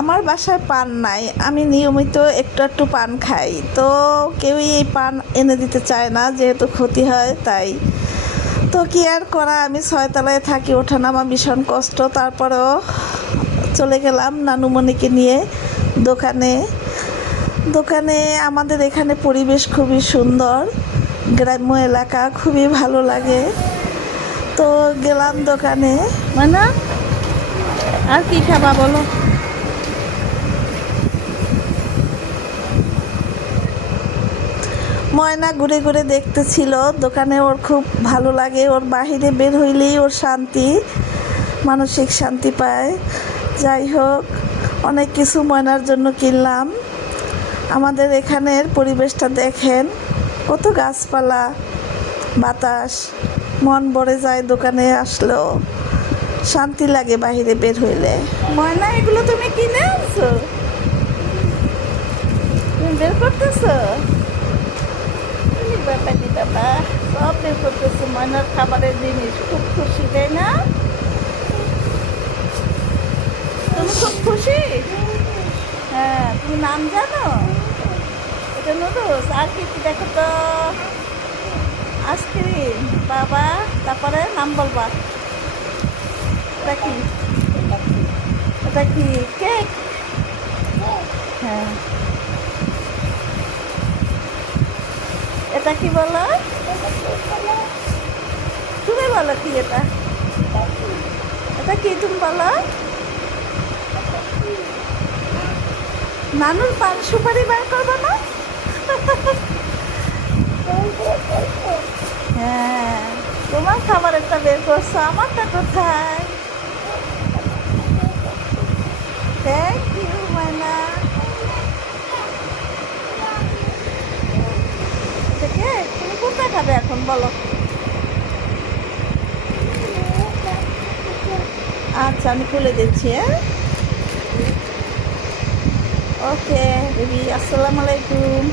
আমার বাসায় পান নাই, আমি নিয়মিত একটু একটু পান খাই, তো কেউই এই পান এনে দিতে চায় না, যেহেতু ক্ষতি হয় তাই। তো কি আর করা, আমি 6 তলায় থাকি, ওঠানামা ভীষণ কষ্ট। তারপরেও চলে গেলাম নানুমণিকে নিয়ে দোকানে। দোকানে আমাদের এখানে পরিবেশ খুবই সুন্দর, গ্রাম্য এলাকা, খুবই ভালো লাগে। তো গেলাম দোকানে। মানে আর কি খাবা বলো? ময়না ঘুরে ঘুরে দেখতেছিল দোকানে, ওর খুব ভালো লাগে, ওর বাহিরে বের হইলেই ওর শান্তি, মানসিক শান্তি পায়। যাই হোক, অনেক কিছু ময়নার জন্য কিনলাম। আমাদের এখানের পরিবেশটা দেখেন, কত গাছপালা, বাতাস, মন ভরে যায়। দোকানে আসলেও শান্তি লাগে বাহিরে বের হইলে। ময়না, এগুলো তুমি কিনে আনছো? তুমি বের করতেছো? ব্যাপারি বাবা, সব বের করতেছো। ময়নার খাবারের জিনিস, খুব খুশি তাই না? তুমি খুব খুশি? হ্যাঁ, তুমি নাম জানো? এটা নুডলস। আর কি কি দেখো তো? আইসক্রিম বাবা, তারপরে নাম বলবা। এটা কি? এটা কি কেক? হ্যাঁ। এটা কি বলো? তুমি বলো কি এটা? এটা কি তুমি বলো? নানুর পান সুপারি বার করবো না? হ্যাঁ, তোমার খাবারেরটা বের করছো, আমারটা কোথায়? থ্যাংক ইউ মাইনা। থেকে তুমি কোথায় খাবে এখন বলো? আচ্ছা, আমি খুলে দিচ্ছি। হ্যাঁ, ওকে বেবি, আসসালামু আলাইকুম।